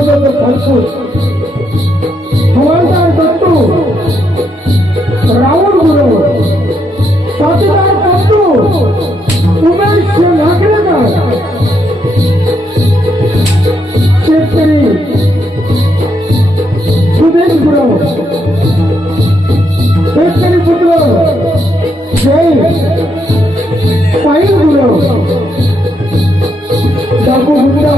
भरपूर हवालदार दत्तू राहुल गुरु साथीदार दत्तू उमेश नागरेकर शेतकरी सुदेश गुरु शेतकरी पुत्र जय साहिल गुरु डाकू गुंडा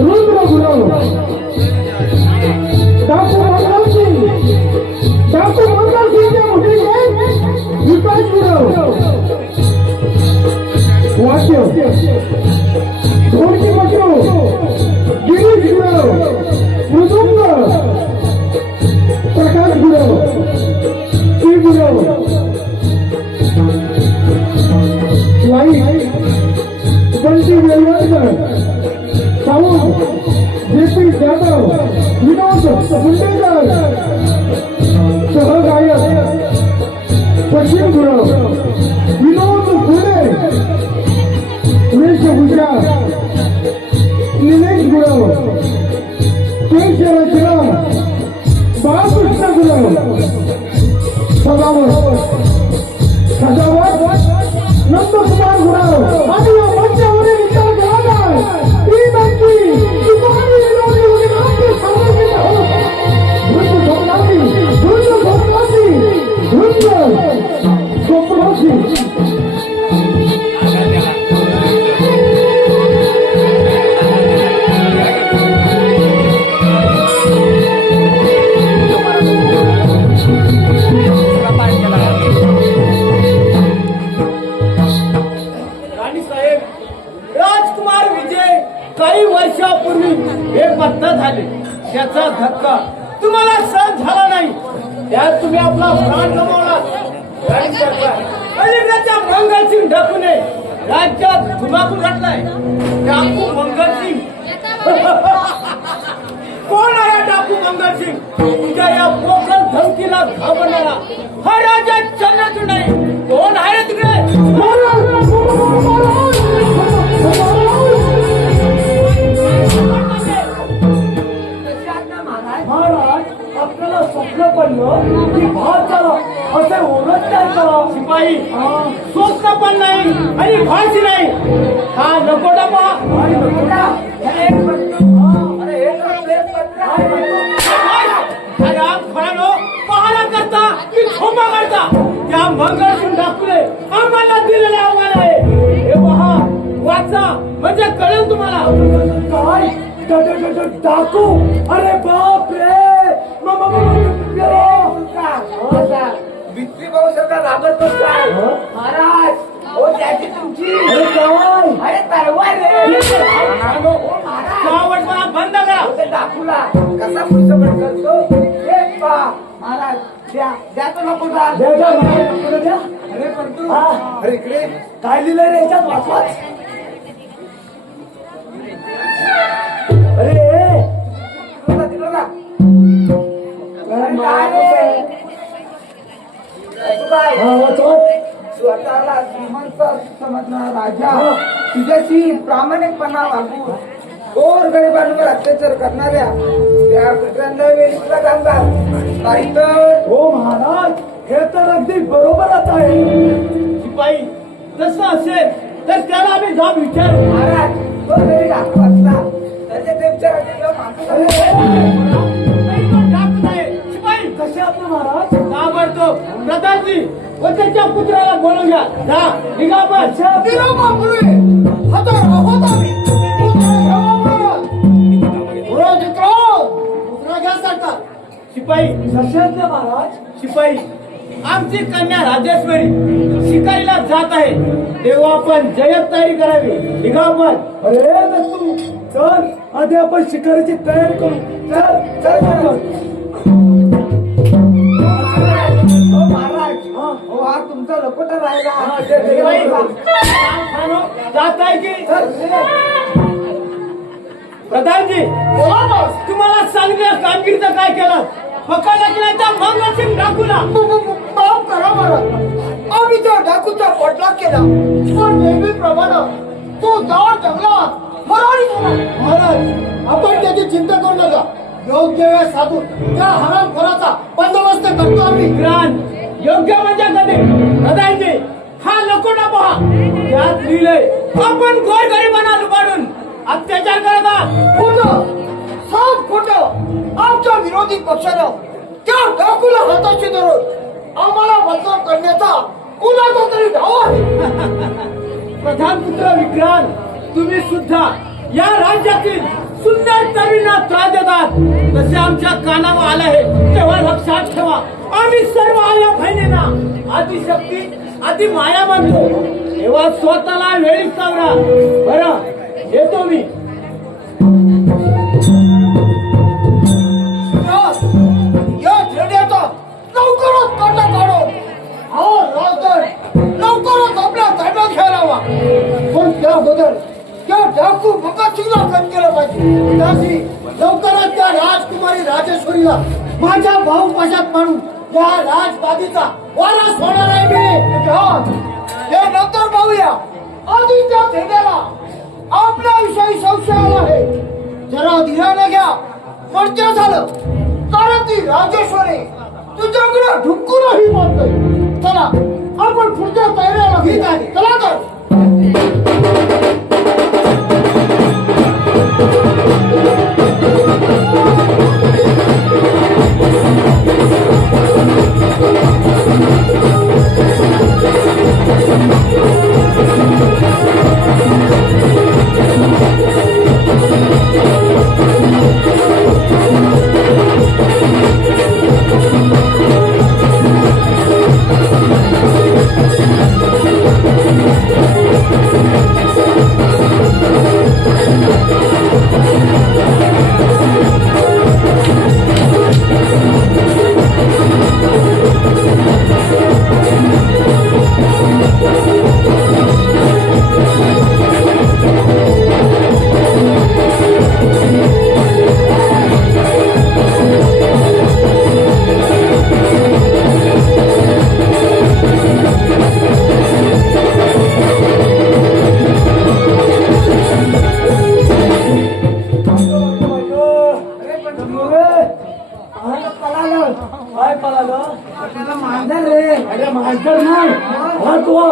रुद्र गुरु डाकू मंगल सिंह के मोठी विकास गुरु वाक्य ढोलकी बजू गिरीश गुरु मृदुंग प्रकाश Guru Shri Guru light Bunty Velvarkar sound JP Jadhav Vinod Mundekar सहगायक सचिन गुरु विनोद फुले वेशभूषा निलेश गुरु केश रचना बाळकृष्ण गुरु सजावट नंदकुमार गुरु आणि या मंचावरील विचार केला जाय ती नक्की तुम्हाला विनोदी वगैरे आपले सामोरे धुंद स्वप्नाशी काही वर्षापूर्वी हे बद्ध झाले त्याचा धक्का तुम्हाला सहन झाला नाही त्यात तुम्ही आपला प्राण गमावला अलीकडच्या मंगलसिंग ढकूने राज्यात धुमाकूळ घातलाय डाकू मंगलसिंग कोण आहे डाकू मंगलसिंग तुझ्या या पोकळ धमकीला घाबरणारा हा राजा चंद्रचूड नाही कोण आहे तिकडे आपल्याला स्वप्न पडलं की भात झाला असे ओरडत नाही का शिपाई स्वप्न पण नाही आणि भाजी नाही हा नको डबा पहारा करता की खोमा करता त्या मंगळसून दाखवले आम्हाला दिलेले आव्हान आहे हे पहा वाचा म्हणजे कळेल तुम्हाला काय डाकू अरे बाप रे विक्री भाऊ सरकार राबत काय महाराज हो त्याची तुमची अरे काय अरे तलवार रे आवडपणा बंद करा डाकूला कसा पुस्तक करतो एक पा महाराज द्या द्या तो नको द्या अरे पण अरे इकडे काय लिहिलंय रे याच्यात वाचवाच अरे स्वतःला श्रीमंत समजणारा राजा तुझ्याशी प्रामाणिकपणा वागून गोर गरिबांवर अत्याचार करणाऱ्या त्या कुत्र्यांना वेळी तुला सांगतात काही तर हो महाराज हे तर अगदी बरोबरच आहे शिपाई तसं असेल तर त्याला आम्ही जाब विचारू महाराज तो जरी डाकू असला त्याच्या ते शिपाई कसे आपले महाराज ताबडतोब प्रधानजी व त्याच्या पुत्राला बोलून घ्या जा निघा पण शिपाई कसे महाराज शिपाई आमची कन्या राजेश्वरी शिकारीला जात आहे तेव्हा आपण जय्यत तयारी करावी निघा पण अरे तू चल आधी आपण शिकारीची तयारी करू चल चल महाराज हो हा तुमचा लपटा राहिला जात आहे की प्रधानजी तुम्हाला सांगण्या कामगिरीचं काय केलं पकडला की नाही त्या मंगलसिंग डाकूला माफ करा महाराज आम्ही त्या डाकूचा पडला केला पण नेहमीप्रमाणे तो दाट जंगलात फरारी झाला महाराज आपण राजाचा योग्य वेळ साधून त्या हरामखोराचा बंदोबस्त करतो आम्ही. विक्रांत, योग्य म्हणजे कधी हृदयाचे हा लकोटा पहा, त्यात लिहिलंय आपण गोरगरिबांना लुबाडून अत्याचार करत आहात. खोटं, साफ खोटं. आमच्या विरोधी पक्षानं त्या डाकूला हाताशी धरून आम्हाला बदनाम करण्याचा कुणाचा तरी डाव आहे. प्रधानपुत्र विक्रांत, तुम्ही सुद्धा या राज्यातील सुंदर तरुणींना त्रास देतात. तसे आमच्या कानावर आलं आहे तेव्हा लक्षात ठेवा, आम्ही सर्व आया बहिणींना आदिशक्ती आधी माया मानतो. तेव्हा स्वतःला वेळी सावरा. बरं, येतो मी. या खेड्याचा लवकरच काटा काढो. हा राजदर लवकरच आपल्या ताब्यात घ्यायला हवा. पण त्याबद्दल त्या डाकू भगतसिंगला बंद केलं पाहिजे. त्याची लवकरच त्या राजकुमारी राजेश्वरीला माझ्या भाऊ पाशात मानून या राजगादीचा वारस होणार आहे मी. हे नंतर पाहूया. आधी त्या खेड्याला आपल्याविषयी संशय आला आहे. जरा धीराने घ्या. म्हणजे झालं, कारण ती राजेश्वरी तुझ्याकडे ढुंकूनही बोलतोय. चला आपण पुढच्या तयारीला ठीक आहे. चला तर. काय पळालं? तुला मांजर रे. अरे मांजर नाही, भाटवा.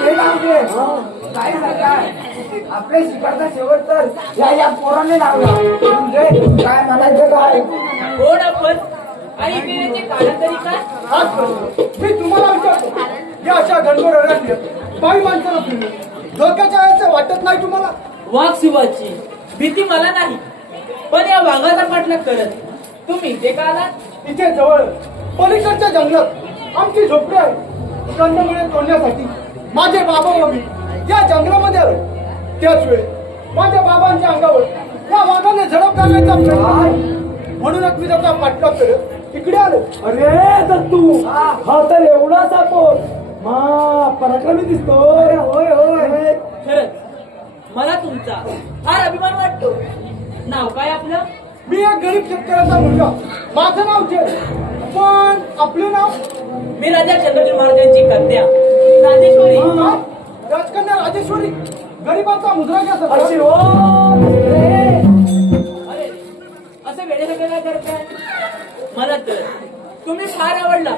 ते लावले. काय सरकार आपले शिकारचा शेवट तर या पोराने लावला. म्हणजे काय म्हणायचं काय? कोण आपण आणि पिण्याचे कारण तरी काय? हाच प्रश्न मी तुम्हाला विचारतो. या अशा गणगोर अरण्यात बाई माणसाला फिरणे धोक्याच्या याचं वाटत नाही तुम्हाला? वाघ शिवाची भीती मला नाही, पण या वाघाचा पाठलाग करत तुम्ही इथे का आलात? इथे जवळ पलीकडच्या जंगलात आमची झोपडी आहे. कंदमुळे तोडण्यासाठी माझे बाबा व मी या जंगलामध्ये आलो. त्याच वेळी माझ्या बाबांच्या अंगावर या वाघाने झडप घालण्याचा प्रयत्न, म्हणूनच मी त्याचा पाठलाग करत इकडे आलो. अरे दत्तू, हा तर एवढा सापोर पराक्रमी दिसतोय. होय होय. खरंच मला तुमचा फार अभिमान वाटतो. नाव काय आपलं? मी एक गरीब शेतकऱ्याचा मुलगा. माझं नाव जय. पण आपलं नाव? मी राजा चंद्रजी महाराजांची कन्या राजेश्वरी. हा? राजकन्या राजेश्वरी. गरीबाचा मुजरा घ्या सर. आशीर्वाद. अरे असं वेळेला करताय? मला तर तुम्ही फार आवडला.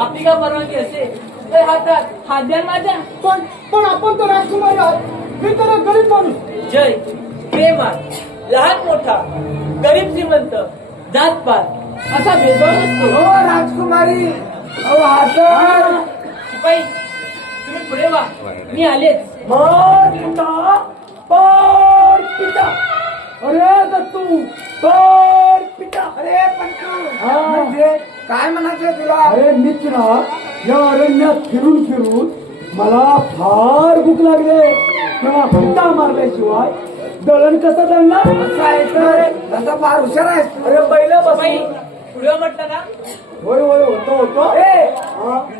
आपली का परवानगी असेल तर हात द्या माझ्या. पण आपण तर राजकुमारी आहात. मी तर एक गरीब माणूस. जय प्रेमा, लहान मोठा, गरीब श्रीमंत, जात पात असा भेदभाव नसतो. हो राजकुमारी. अहो हातर. शिपाई तुम्ही पुढे वा, मी आलेच. मार पिता, पार पिता. अरे दत्तू, पार पिता. अरे पंचू. हा. म्हणजे काय म्हणायचं तुला? अरे मीच ना या अरण्यात फिरून फिरून मला फार भूक लागले. तेव्हा पिता मारल्याशिवाय दळण कसं दळणार? असं आहे तर तसा फार हुशार आहेस तू. अरे पहिलं शिपाई बस. पुढे म्हटलं का? होय होय होतो. ए,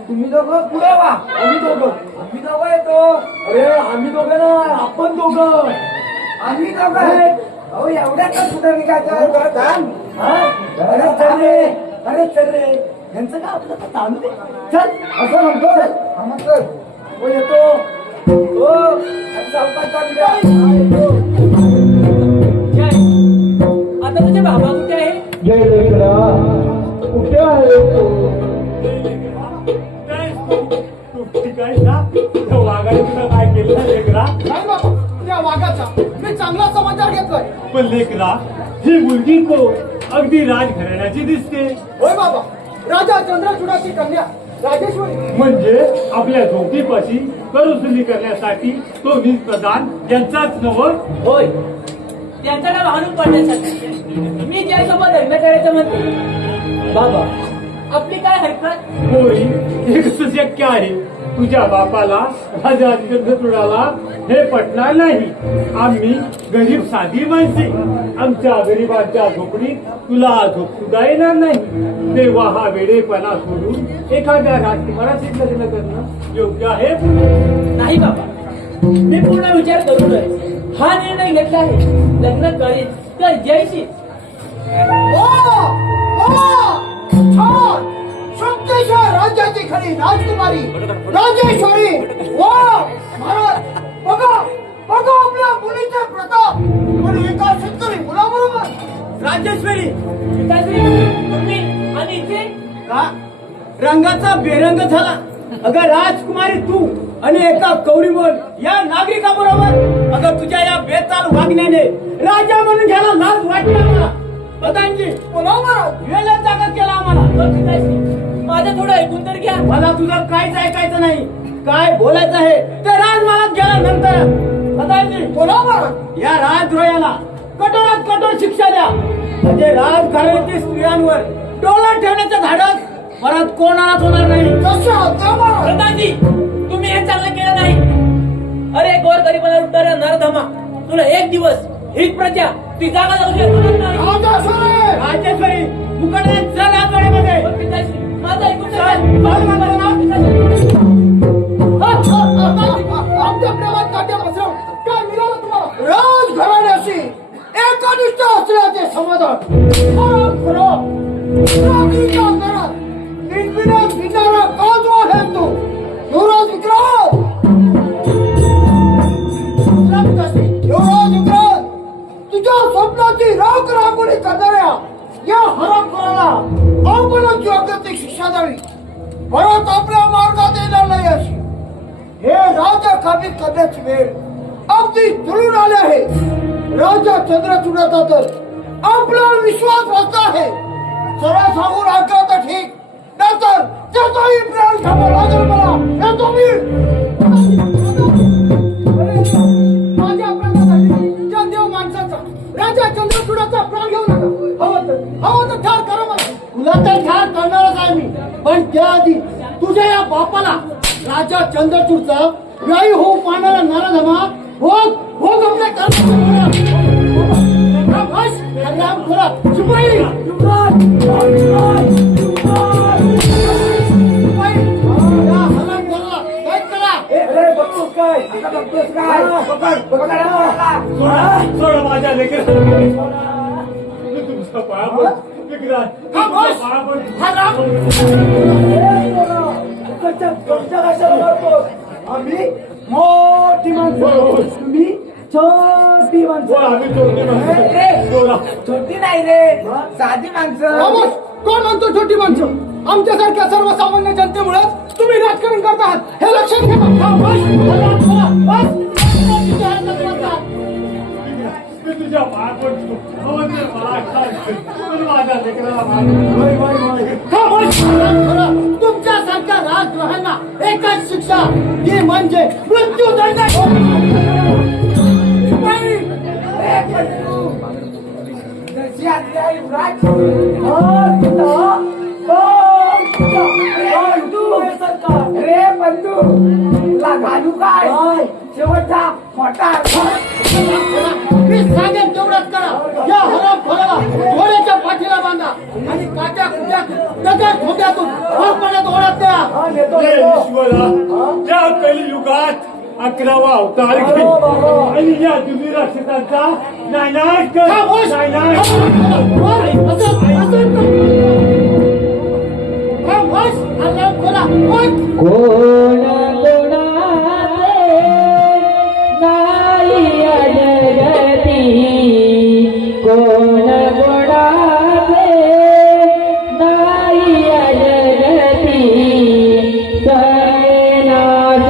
तुम्ही दोघं पुढे वा. आम्ही दोघं. आम्ही दोघं येतो. अरे आम्ही दोघं ना, आपण दोघं. आम्ही दोघं. अहो एवढ्याच कुठे निघायचं? जरा थांब. हा? अरे चल रे, अरे चल रे. यांचं का आपलं तांदूळ दे. चल असं म्हणतो. हा मग चल. हो येतो. हो. आणि सावकाश चालू द्या. हा, येतो. नाही ना त्या वाघाने तुला काय केलं लेकरा? नाही बाबा, त्या वाघाचा मी चांगला समाचार घेतलाय. पण लेकरा, ही मुलगी तो अगदी राजघराण्याची दिसते. होय बाबा, राजा चंद्रचूडाची कन्या राजेश्वरी. म्हणजे आपल्या झोपडीपाशी करुसुली करण्यासाठी तो वीज प्रधान यांचाच नव. होय, त्यांच्याकडे वाहून पडण्यासाठी मी त्यासोबत लग्न करायचं म्हणते. बाबा, आपली काय हरकत? होय, हे कसं शक्य आहे? तुझ्या बापाला राजा चंद्रचूडाला हे पटणार नाही. आम्ही गरीब साधी माणसे, आमच्या गरिबांच्या झोपडीत तुला झोप सुद्धा येणार नाही. तेव्हा हा वेडेपणा सोडून एखाद्या राजकुमाराशी लग्न करणं योग्य आहे. नाही बाबा, मी पूर्ण विचार करूनच हा निर्णय घेतला आहे. लग्न करीन तर जयशी. छान! शक्तिशाली राज्याची खरी राजकुमारी राजेश्वरी. वा महाराज, बघा बघा आपल्या मुलीचे प्रताप. पण एका शेतकरी मुलाबरोबर राजेश्वरी. तुम्ही आणि इथे का रंगाचा बेरंग झाला? अगं राजकुमारी तू आणि एका कौरीवर या नागरिकाबरोबर. अगं तुझ्या या बेताल वागण्याने राजा म्हणून घ्यायला लाज वाटली आम्हाला. प्रधानजी वेळेला जागा केला आम्हाला. माझं थोडं ऐकून तर घ्या. मला तुझं काहीच ऐकायचं नाही. काय बोलायचं आहे ते राजमालात गेल्यानंतर. प्रधानजी या राजद्रोहाला कठोरात कठोर शिक्षा द्या. म्हणजे राजघराण्यातील स्त्रियांवर डोळा ठेवण्याचं धाडस परत कोणालाच होणार नाही. प्रधानजी, तुम्ही हे चांगलं केलं नाही. अरे गोर गरीबाला लुटणाऱ्या नरधमा, तुला एक दिवस हीच प्रजा ती जागा जाऊ शकत नाही. राजेश्वरी मुकडे चल आतड्यामध्ये. पण पिताश्री, माझं ऐकून तर घ्या. आमच्या प्रेमात काट्या बसव. काय मिळालं तुम्हाला? राजघराण्याशी एकनिष्ठ असल्याचे समाधान. नागरिकांच्या घरात निर्विनाश विचारा का जो आहे तो युवराज विक्रांत. युवराज विक्रांत, तुझ्या स्वप्नाची राख राखोळी करणाऱ्या या हरामखोराला आपणच जागतिक शिक्षा द्यावी. परत आपल्या मार्गात येणार नाही अशी. हे राजा काबीज करण्याची वेळ अगदी जुळून आले आहे. राजा चंद्रचूडाचा तर आपला विश्वास बसला आहे. सरळ सांगून ऐकलं तर ठीक, नंतर त्याचाही प्राण घ्यावा लागेल मला. येतो मी. माझ्या प्राणासाठी त्या देव माणसाचा राजा चंद्रचूडाचा प्राण घेऊ नका. हवं तर ठार करा मला. तुला तर ठार करणारच आहे मी. पण त्याआधी तुझ्या या बापाला राजा चंद्रचूडचा व्यायी होऊ पाहणारा नरधमा हो आपल्या सोड माझ्या लेकराला. तुमचा पाया पड लेकरा. पाया पड. आम्ही मोठी माणसं, तुम्ही छोटी माणसं. आम्ही छोटी माणसं. छोटी नाही रे, साधी माणसं. कोण म्हणतो छोटी माणसं? आमच्यासारख्या सर्वसामान्य जनतेमुळे तुम्ही राजकारण करत आहात हे लक्षात घ्या. मी तुझ्या पाया पडतो. मला माझ्या लेकराला तुमच्यासारख्या राजद्रोहांना एकच शिक्षा, ती म्हणजे मृत्यूदंड. जशी आजच्या युवराज रे बंधू ला घालू काय शेवटचा मोठा. मी सांगेन तेवढंच करा. या हरामखोराला घोड्याच्या पाठीला बांधा आणि काट्या कुट्यातून त्याच्या खोट्यातून पाण्यात ओढत द्या. हे ईश्वरा, त्या कलियुगात 11वा अवतार घे आणि या तुम्ही राक्षसांचा नायनाट कर. कोण कोणाचे नाही अजगती, कोण कोणाचे नाही अजगती. सैनाश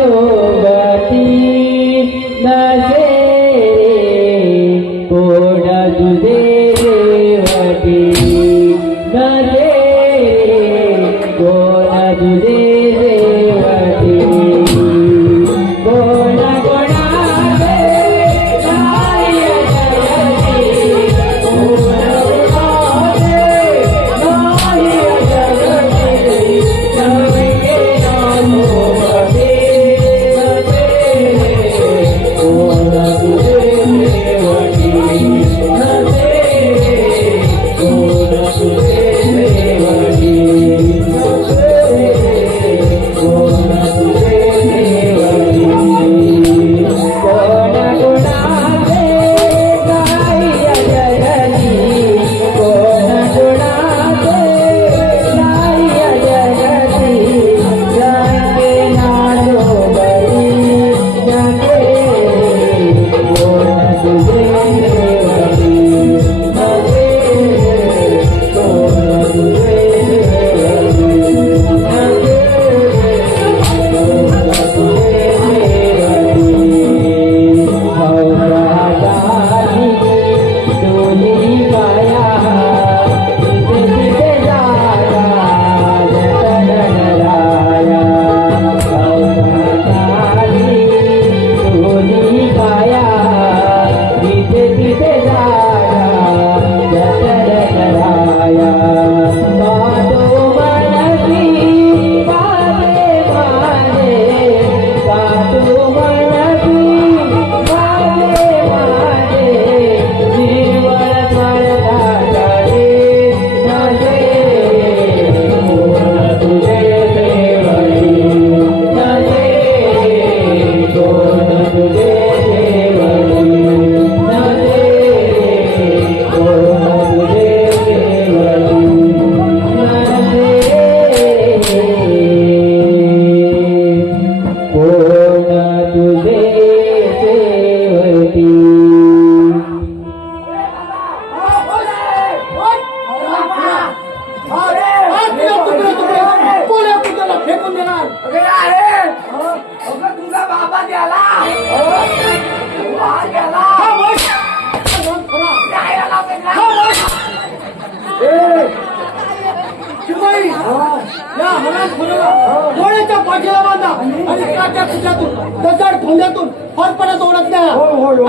शिवाई या हरामखोराला डोळ्याच्या पाठीला बांधा आणि काट्या कुट्यातून दगड धोंड्यातून फरफडत ओढत द्या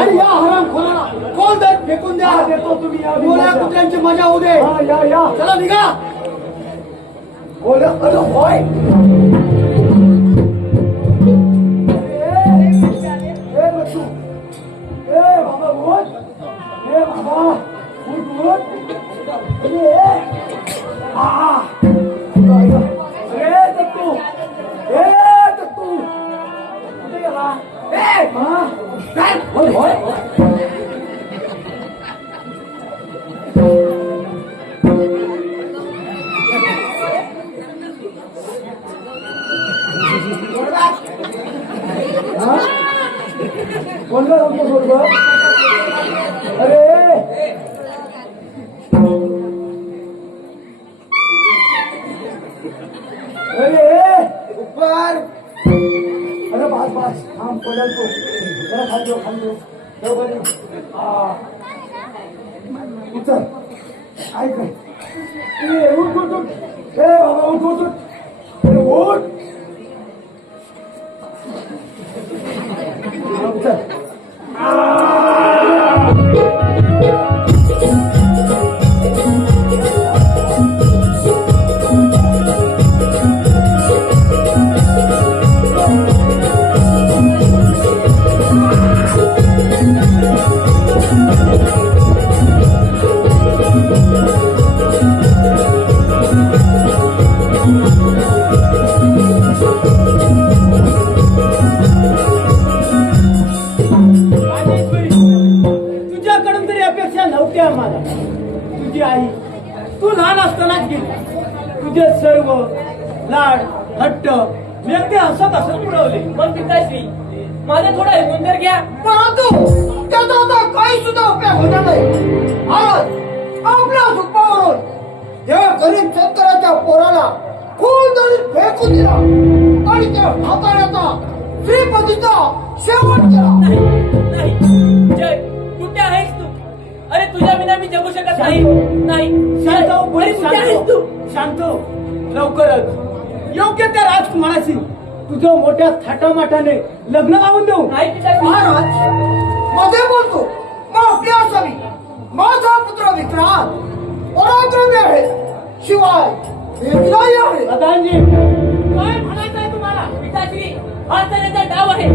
आणि या हरामखोराला कोण दर फेकून द्या देतो तुम्ही डोळ्या कुत्र्यांची मजा होऊ दे चला निघा होय तुझ्याकडून तरी अपेक्षा नव्हत्या आम्हाला. तुझी आई तू लहान असतानाच गेली. तुझे सर्व लाड हट्ट मी अगदी हसत हसत पुरवले. पण पिताश्री माझा थोडा ऐकून तर घ्या. परंतु त्याचा आता काही सुद्धा उपयोग होणार नाही. आज आपल्या सुपावरून या गरीब शेतकऱ्याच्या पोराला कोणतरी फेकून दिला आणि त्या हाताळ्याचा श्रीपतीचा शेवट केला. नाही जय कुठे आहेस तू? अरे तुझ्या विना मी जगू शकत नाही. नाही शांत हो, अरे कुठे आहेस तू? शांत हो. लवकरच योग्य त्या राजकुमाराशी तुझं मोठ्या थाटामाटाने लग्न लावून देऊ. नाही पिताश्री. महाराज मध्ये बोलतो माफी असावी. माझा पुत्र विक्रांत पराक्रमी आहे शिवाय निर्दयी आहे. प्रधानजी काय म्हणायचं आहे तुम्हाला? पिताश्री हा त्याचा डाव आहे.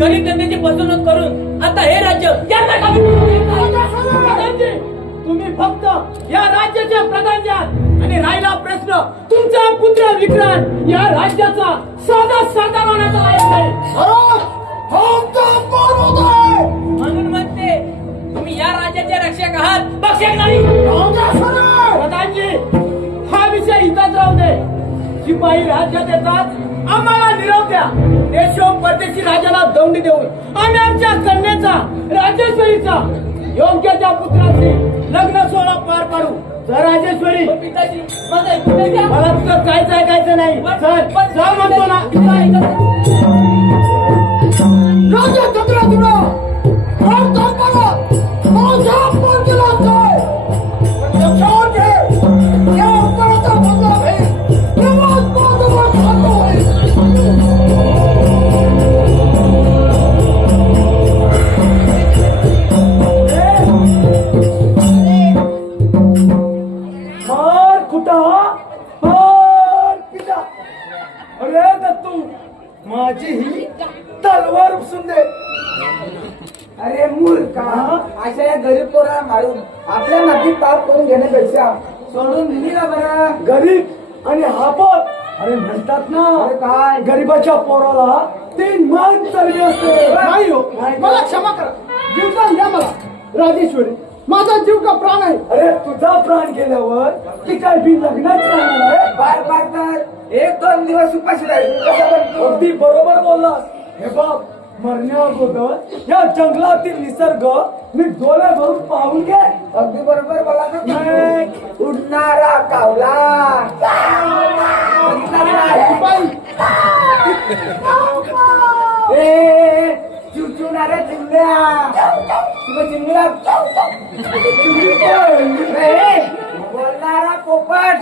गरीब जनतेची फसवणूक करून आता हे राज्य त्यांना कामी प्रधानजी तुम्ही फक्त या राज्याचे प्रधान आहात आणि राहिला प्रश्न तुमचा पुत्र विक्रांत या राज्याचा साधा साधारणाचा लायक आहे. म्हणून म्हणते तुम्ही या राज्याचे रक्षक आहात, भक्षक नाही. प्रधानजी हा विषय इथंच राहू दे. शिपाई राज्यात येतात आम्हाला निरोप द्या. देशो परदेशी राजाला दंड देऊन आम्ही आमच्या कन्याचा राजेश्वरीचा योग्य त्या पुत्राचे लग्न सोहळा पार पाडू. तर राजेश्वरी पण पिताश्री माझं ऐकून तर घ्या. मला तुझं काहीच ऐकायचं नाही. चल जा म्हणतो ना. राजा चंद्रचूडा हर तापाला माझा अपमान केला जाय. पण लक्षात घे या अपमानाचा बदला घेईल तेव्हाच माझं मन शांत होईल. मार कुठा मार पिता. अरे दत्तू माझी ही तलवार उपसून दे. अरे मूर्खा, अशा या गरीब पोराला मारून आपल्या माती पाप करून घेण्यापेक्षा सोडून दिली ना बरं. गरीब आणि हापत अरे म्हणतात ना अरे काय गरीबाच्या पोराला ते मान चरबी असते. नाही हो मला क्षमा करा. जीवदान द्या मला. राजेश्वरी माझा जीव का प्राण आहे. अरे तुझा प्राण गेल्यावर ती काय बी लग्नाची राहणार आहे. बार बार तर 1-2 दिवस उपाशी राहील. अगदी बरोबर बोललास. हे बाप मरण्या अगोदर या जंगलातील निसर्ग मी डोळे भरून पाहून घे. अगदी बरोबर बोला ना. नाही. उडणारा कावला शिपाई ए चिवचिवणाऱ्या चिमण्या तुला चिमणीला बोलणारा पोपट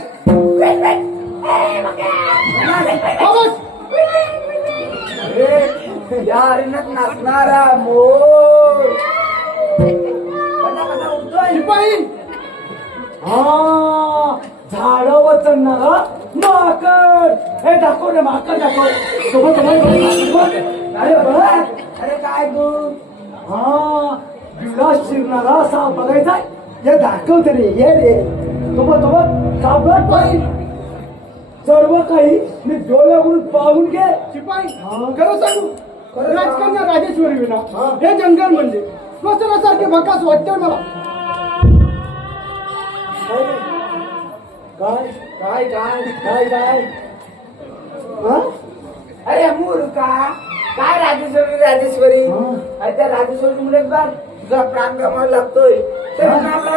या अरण्यात नाचणारा मोर कसा उठतोय शिपाई हा झाडावर चढणारा माकड. हे दाखव रे माकड दाखव. अरे बघ अरे काय तू हा विलास शिरणारा साप बघायचा. हे दाखवते रे ये रे सोबत सापडत पाहिजे सर्व काही मी डोळ्याकडून पाहून घे. शिपाई खरं सांगू राजकन्या राजेश्वरी विना हे जंगल म्हणजे श्वसनासारखे भकास वाटते मला. काय काय काय काय काय हा? अरे मूर्खा काय राजेश्वरी अरे त्या राजेश्वरी मुळे बघ तुझा प्राण गमावा लागतोय तर आपला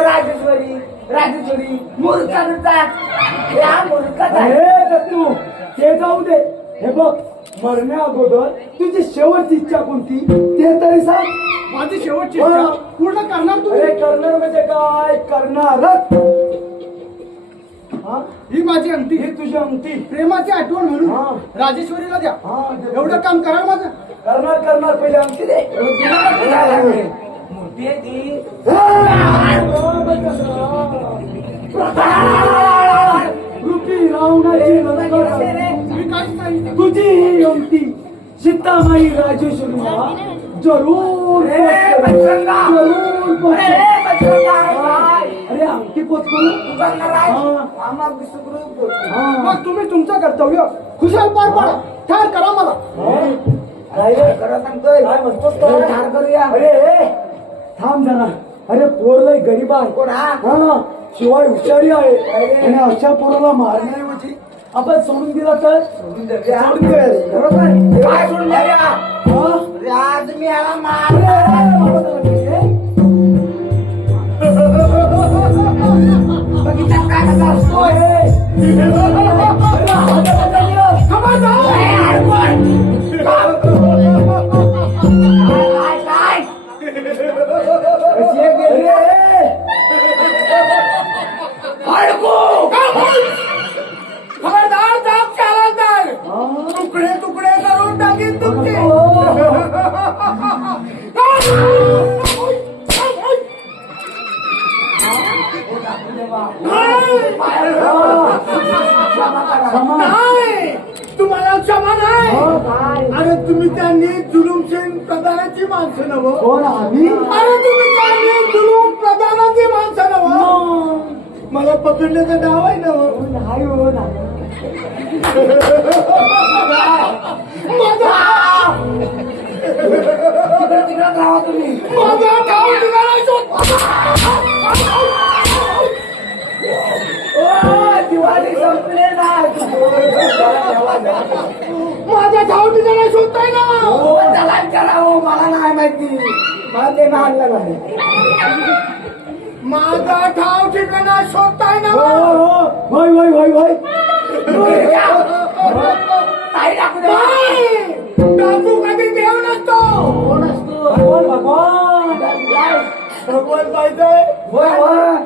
राजेश्वरी मूर्खा म्हणतात या मूर्खात आहे. अरे दत्तू ते जाऊ दे. हे बघ मरण्या अगोदर तुझी शेवटची इच्छा कोणती ते तरी सांग. माझी शेवटची इच्छा पूर्ण करणार तू. अरे करणार म्हणजे काय करणारच. ही माझी अंगठी ही तुझी अंगठी प्रेमाची आठवण म्हणून राजेश्वरीला द्या. एवढं काम करा माझं. करणार पहिले अंगठी दे. मूर्ती आहे ती रुपी रावणाची मी काय सांगितलं तुझी ही अंगठी सीतामाई राजेश्वरीला जरूर अरे अंगठी पोच करू. मग तुम्ही तुमचं कर्तव्य खुशाल पार पाडा. ठार करा मला. सांगतोय काय म्हणतोस ठार करूया. अरे थांब जरा. अरे पोरलाय गरीब आहे कोण हा हा शिवाय हुशारी आहे. आणि अशा पोराला मारण्याऐवजी आपण सोडून दिला तर सोडून द्या रे. बरोबर काय सोडून द्या हा? आज मी याला मार बघितलं काय कसा असतोय काय कशी गेली रे? खबरदार दाब चालवताय तुकडे तुकडे करून टाकीन तुमचे. नाही तुम्हाला क्षमा नाही. अरे तुम्ही त्यांनी जुलूमशेन प्रधानाची माणसं नवं. कोण आम्ही? अरे तुम्ही त्यांनी जुलूम प्रधानाची माणसं नवं. मला पकडण्याचं नाव आहे नवं. नाही हो ना. तिकडे राहा तुम्ही. माझा ठाव निघाला शोध. दिवाळी संपले ना. माझा ठाव निघाला शोधताय ना. त्याला करावं मला नाही माहिती. मला ते आणलं नाही. माझा ठाव ठिकाणा शोधताय ना. होय होय होय होय. काही टाकू दे. टाकू कधी देव नसतो. कोण असतो भगवान भगवान भगवान पाहिजे.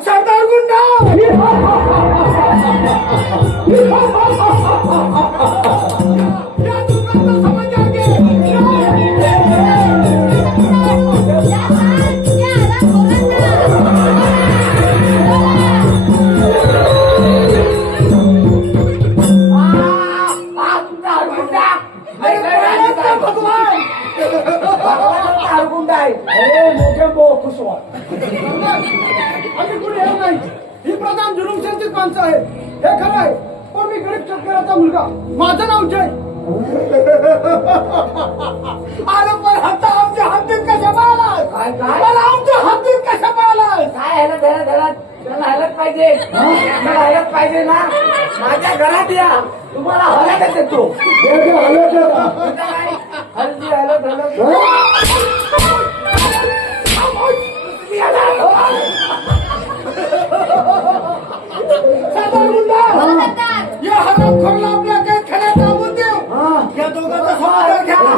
सरदार गुंडा. या दुकानचा समाचार घे. अरे मोठे बो कुशवा. आम्ही कुठे येऊ नाही. ही प्रधान जुलूमशांचीच माणसं आहे हे खरं आहे. पण मी गरीब शेतकऱ्याचा मुलगा. माझं नाव जय. अरे पण आता आमच्या हद्दीत कशा पाहिला. काय काय मला आमच्या हद्दीत कशा पाहिला. काय ह्याला त्याला हलत पाहिजे. मला हलत पाहिजे ना. माझ्या घरात या तुम्हाला हलतच देतो. हलती हलत या हरामखोरला आपल्या काही खऱ्या टाकून देऊ. या दोघांचा समाचार घ्या. या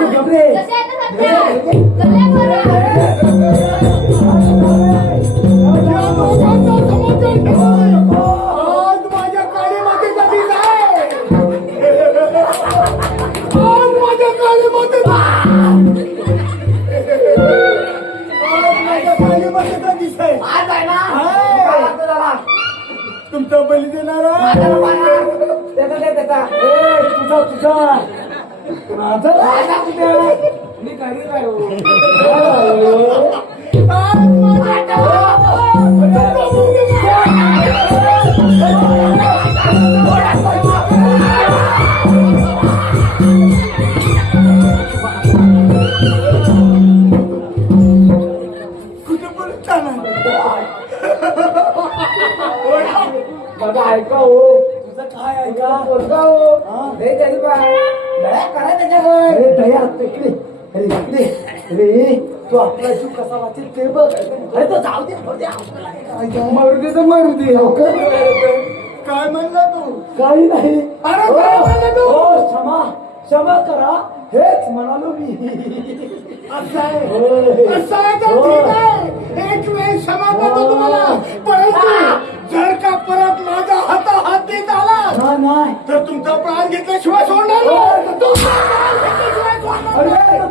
दोघांचा समाचार घ्या. बली देणारा माझा त्याचा काय त्याचा तुझा तुझा माझा माझा कुठे मी घरी राहू कुठे पण चालणार बघा ऐका हो तुझं काय ऐका पोरगा हो लय गरीब आहे दया करा त्याच्यावर अरे दया इकडे अरे इकडे अरे तू आपला जीव कसा वाचेल ते बघ अरे तो जाऊ दे मरू दे तर मरू दे काय म्हणला तू काही नाही अरे काय म्हणला तू क्षमा क्षमा करा हेच म्हणालो मी असं आहे तर ठीक आहे एक वेळ क्षमा करतो तुम्हाला परंतु जर का परत माझा हाती आला नाही तर तुमचा प्राण घेतल्याशिवाय सोडणार नाही. तुमचा प्राण घेतल्याशिवाय सोडणार नाही.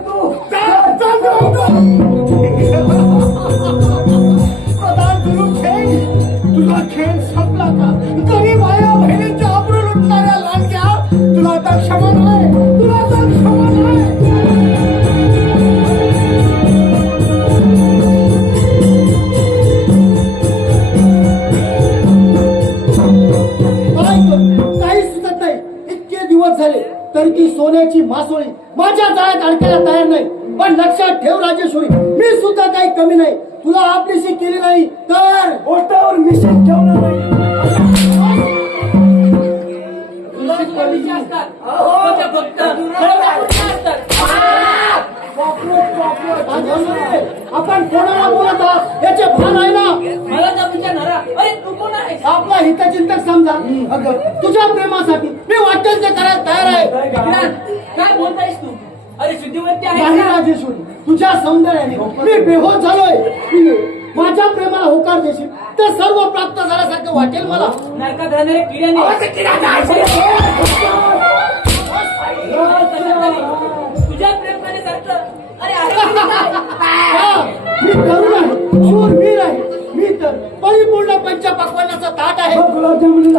प्रधान तुझा तुझा खेळ संपला का गरीब आया बहिणीच्या आबरू लुटणाऱ्या लांडग्या तुला आता क्षमा नाही तुला आता क्षमा नाही काही सुचत नाही इतके दिवस झाले तरी ती सोन्याची मासोळी माझ्या जाळ्यात अडकायला तयार नाही पण लक्षात ठेव राजेश्वरी मी सुद्धा काही कमी नाही तुला आपलीशी केली नाही तर ओटावर मिशन ठेवणार नाही कमीचे असतात फक्त फक्त खरं असतात. राजेश्वरी, आपण कोणाला बोलत आहात याचे भान आहे ना मला तर विचारणारा अरे तू कोण आहेस आपला हितचिंतक समजा अगं तुझ्या प्रेमासाठी मी वाटेल ते करायला तयार आहे विक्रांत, काय बोलतायस तू अरे शुद्धीवरती आहे नाही राजेश्वरी तुझ्या सौंदर्याने मी बेहोश झालोय माझ्या प्रेमाला होकार देशील तर सर्व प्राप्त झाल्यासारखं वाटेल मला नरकात राहणाऱ्या किड्याने तुझ्या प्रेम करण्यासारखं अरे हा, मी तरुण आहे शूरवीर आहे मी तर परिपूर्ण पंचपक्वान्नाचा ताट आहे गुलाबजामुन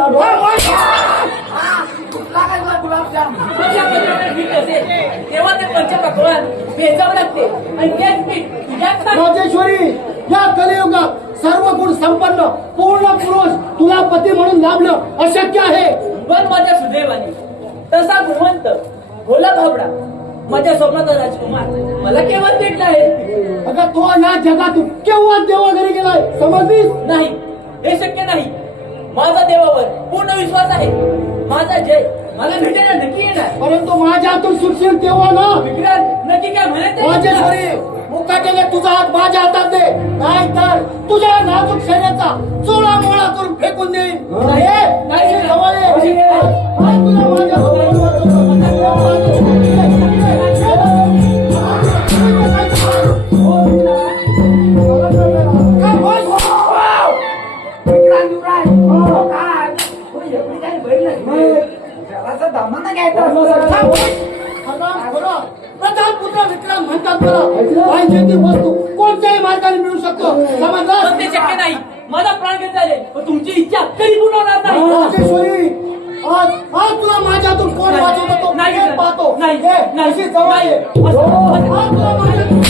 तेव्हा ते पंचपक्वान भेजावं लागते आणि तेच पीठ तुझ्यात टाक. राजेश्वरी या कलियुगात सर्व गुण संपन्न पूर्ण पुरुष तुला पती म्हणून लाभणं अशक्य आहे पण माझ्या सुदैवाने तसा गुणवंत भोला भाबडा माझ्या स्वप्नाचा राजकुमार मला केव्हा भेटला आहे अगं तो या जगातून केव्हा देवा घरी गेलाय समजलीस नाही हे शक्य नाही माझा देवावर पूर्ण विश्वास आहे माझा जय मला भेटायला नक्की येणार परंतु माझ्या हातून सुटशील तेव्हा ना विक्रांत नक्की काय म्हणत राजेश्वरी मुकाट्याने तुझा हात माझ्या हातात दे नाही तर तुझ्या नाजूक शरीराचा चोळा मोळा करून फेकून देईन नाही. जवळ ये. आज तुला माझ्या विक्रांत युवराज काय एवढी काही बैल नाही त्याला दामाना घ्यायचा प्रधान पुत्र विक्रम म्हणतात मला पाहिजे ती वस्तू कोणत्याही मार्गाने मिळू शकतो समजलं पण ते शक्य नाही माझा प्राण घेत झाले पण तुमची इच्छा कधी पूर्ण होणार नाही राजेश्वरी आज आज तुला माझ्यातून कोण नाही. वाचवतो तो नाही. मी पाहतो नाही. ये, नाही. अशी जवळ ये. नाही. आज तुला माझ्यातून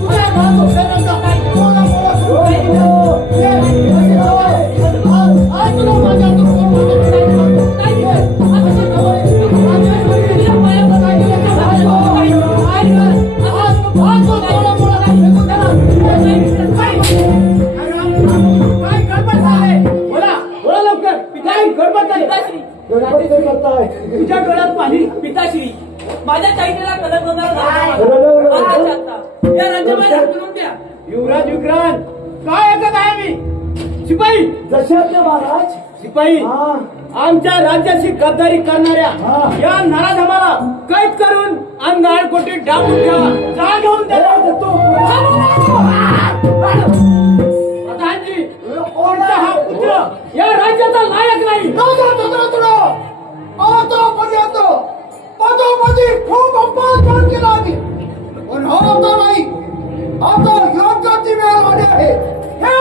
तुझ्या नाजूक शरीराचा चोळा मोळा करून ये, अशी जवळ ये. आज तुला माझ्यातून कोण वाचवतो नाही. ये, अशी जवळ ये. राजेश्वरी आज तो चोळा मोळा फेकून देणार. काय गडबड झाले बोला बोला लवकर काय गडबड झाली पिताश्री डोळ्यात करताय तुझ्या डोळ्यात पाणी पिताश्री माझ्या चारित्र्याला कदर करणार बरोबर. या राज्यामध्ये हटवून द्या युवराज विक्रांत काय ऐकत आहे मी शिपाई जसे महाराज शिपाई आमच्या राज्याची गद्दारी करणाऱ्या या नराधमाला कैद करून अंगार कोटीत डांबून ठेवा जा घेऊन प्रधानजी कोणता हा पुत्र या राज्याचा लायक नाही पदोपदी खूप अपमान केला आधी पण हो आता नाही आता योग्याची वेळ आली आहे हे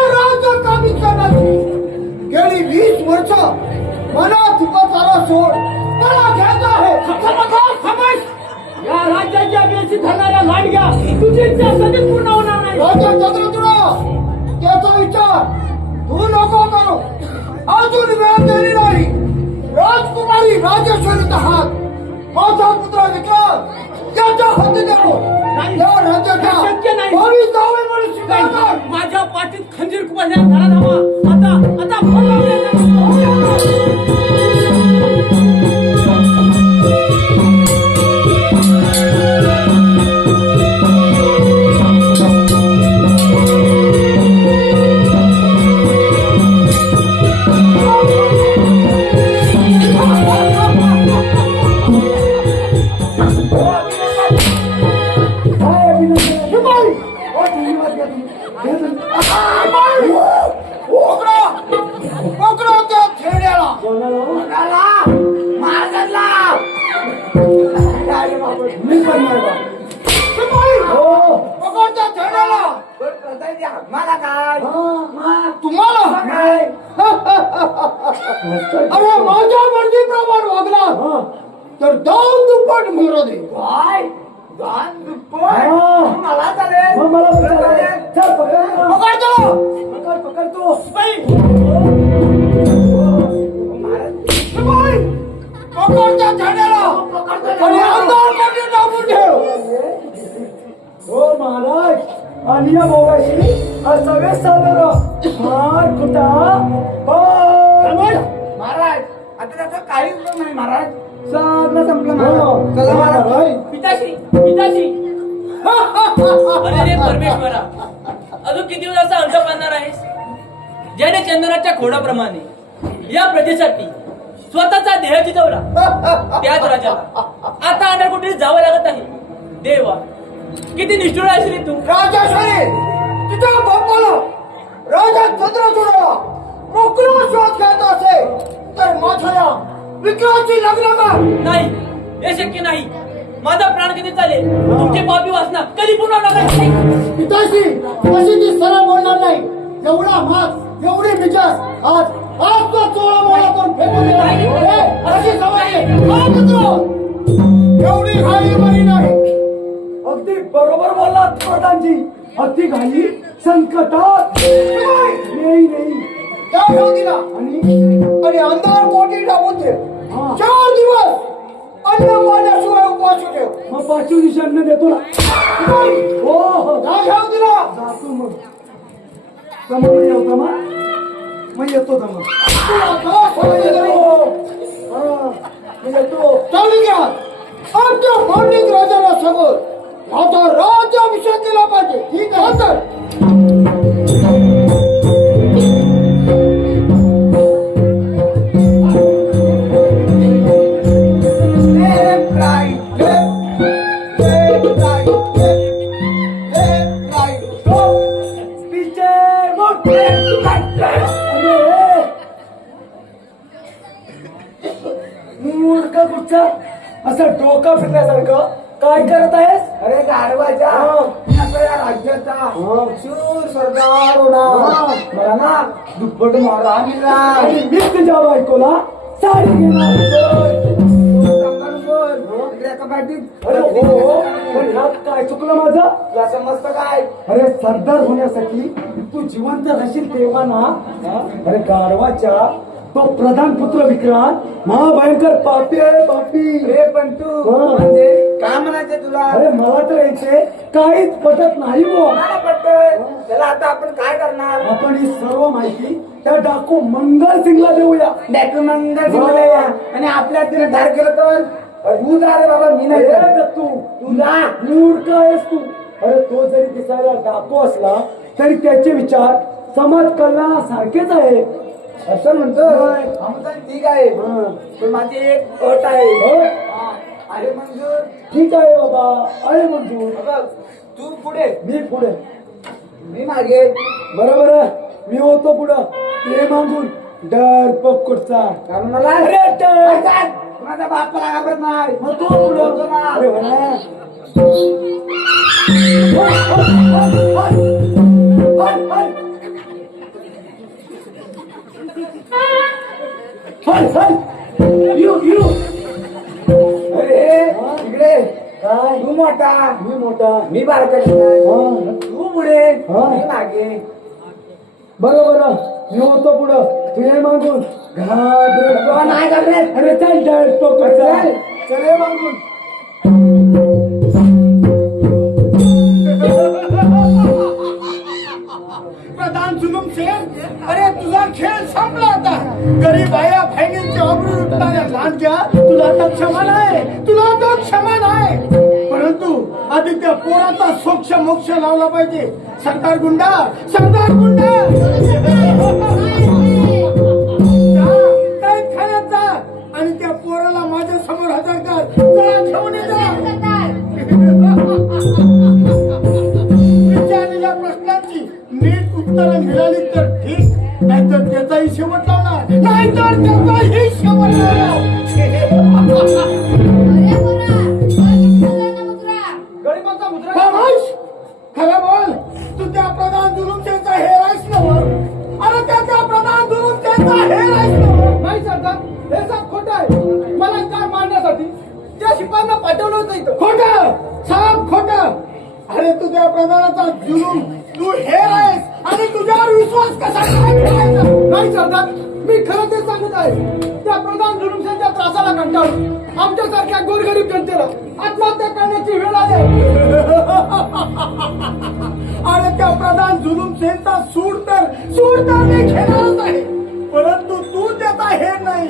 घरचा मला तुका सोड मला घ्यायचा आहे. या राज्याच्या बेसी धरणाऱ्या लांडग्या तुझी इच्छा कधीच पूर्ण होणार नाही. राजा चंद्रचूडा त्याचा विचार तू नको करू. अजून वेळ गेली नाही. राजकुमारी राजेश्वरी हात माझा पुत्र विक्रम त्याच्या हाती देतो. या राज्याचा शक्य नाही. भावी जावई म्हणून स्वीकार कर. माझ्या पाठीत खंजीर कुपल्या घरा धावा. आता पकडा त्या खेड्याला. मी पण नाही बा. पकड त्या खेड्याला. मला काय तुम्हाला काय अरे माझ्या मर्जीप्रमाणे वागला तर दोन दुप्पट मोर दे. काय दान दुप्पट मला चालेल मला चालेल. चल पकड पकड चला. पकड तू पकड त्या खेड्याला आणि अंधार मध्ये टाकून ठेव. हो महाराज आलिया भोगाशी सगळे सादर हार कुठा महाराज आता त्याचं काहीच नाही महाराज. सगळं संपलं महाराज. चला महाराज. पिताश्री अरे रे परमेश्वरा, अजून किती दिवस असा अंत बांधणार आहेस ज्याने चंदनाच्या खोडाप्रमाणे या प्रजेसाठी स्वतःचा देह जिजवला. त्याच राजाला आता अंडरकुटीत जावं लागत आहे. देवा, किती निष्ठुर आहेस रे तू. राजेश्वरी तिच्या बापाला राजा चंद्रचूडाला मोकळा शोध घ्यायचा असेल तर माझ्या विक्राची लग्न कर. नाही, हे शक्य नाही. माझा प्राण कधी चालेल. तुमची पापी वासना कधी पूर्ण होणार नाही. पिताशी अशी ती सरळ बोलणार नाही. एवढा मास एवढी विचार आज तो चोळा मोळा करून फेकून दिला. अशी सवय आहे. एवढी घाई बरी नाही. अगदी बरोबर बोललात प्रधानजी. अति घाई संकटात नाही नाही. त्या घेऊन दिला आणि अंधार पोटी टाकून ठेव. 4 दिवस अन्न पाण्याशिवाय उपवास ठेव. मग 5व्या दिवशी अन्न देतो ना. हो हो त्या घेऊन दिला. जातो मग. समोर येतो मग येतो मग. येतो. चालू घ्या. आमच्या पंडित राजाला समोर आता राज्याभिषेक दिला पाहिजे. ठीक आहे तर Left, right, left, left, right, left, left, right, go. पीछे मुड़, left, right, left. मूर्ख कुठचा असं डोका फिरल्यासारखं काय करत आहेस? अरे गाढवाच्या आपल्या राज्याचा शूर सरदार होणार. मला ना दुप्पट मारा मिळला आणि मी तुझ्या बायकोला साडी घेणार. अरे हो, पण ह्यात काय चुकलं माझं? तुला समजतं काय? अरे सरदार होण्यासाठी तू जिवंत राहशील तेव्हा ना. अरे गाढवाच्या तो प्रधान पुत्र विक्रांत महाभयंकर पापी आहे. पापी रे. पण तू म्हणजे काय म्हणायचं तुला? अरे मला तर यायचे काहीच पटत नाही. त्याला आता आपण काय करणार? आपण ही सर्व माहिती त्या डाकू मंगल सिंगला देऊया. डाकू मंगल सिंगला आणि आपल्या तिने धार केलं तर तू जा रे बाबा. मी नाही तू तुला मूर्ख आहेस तू. अरे तो जरी दिसायला डाकू असला तरी त्याचे विचार समाज कल्याणासारखेच आहे. असं म्हणतो. ठीक आहे, पण माझी एक अट आहे. अरे मंजूर. ठीक आहे बाबा, अरे मंजूर. तू पुढे, मी पुढे, मी मागे. बरोबर आहे, मी होतो पुढं. ते मागून डर पक्कोटचा. कारण मला माझा बापाला घाबरत नाही. मग तू पुढे होतो ना. अरे अरे इकडे तू मोठा मी मोठा मी बारका तू पुढे मी मागे बरोबर मी होतो पुढं तू ये मागून तो नाही करणे अरे चल चल तो चल. चल ये मागून प्रधान जुलूम शेख अरे तुझा खेळ संपला आता गरीब आया बहिणींचे अब्रू लुटणाऱ्या लांडग्या तुला तर क्षमा नाही तुला तर क्षमा नाही परंतु आधी त्या पोराचा सोक्ष मोक्ष लावला पाहिजे सरदार गुंडा काय खाण्यात जा आणि त्या पोराला माझ्या समोर हजर कर चला घेऊन ये जा. विचारलेल्या प्रश्नांची नीट उत्तरं मिळाली तर ठीक नाहीतर त्याचाही शेवट लावणार नाहीतर त्याचाही शेवट लावणार गरीबाचा मुद्रा खामोश खरं बोल तू त्या प्रधान जुलूमशेचा हेर आहेस नव्ह अरे त्या प्रधान जुलूमशेचा हेर आहेस नव्ह नाही सरदार हे सब खोटं आहे मला कार मारण्यासाठी त्या शिपायांना पाठवलं होतं इथं खोट अरे तुझ्या प्रधानाचा जुलूम तू हेर आहेस आणि तुझ्यावर विश्वास कसा काय ठेवायचा नाही सरदार मी खरं ते सांगत आहे त्या प्रधान जुलूमशाहीच्या त्रासाला कंटाळून आमच्यासारख्या गोरगरीब जनतेला आत्महत्या करण्याची वेळ आली आहे. अरे त्या प्रधान जुलूमशेचा सूड तर मी घेणारच आहे परंतु तू त्याचा हेर नाही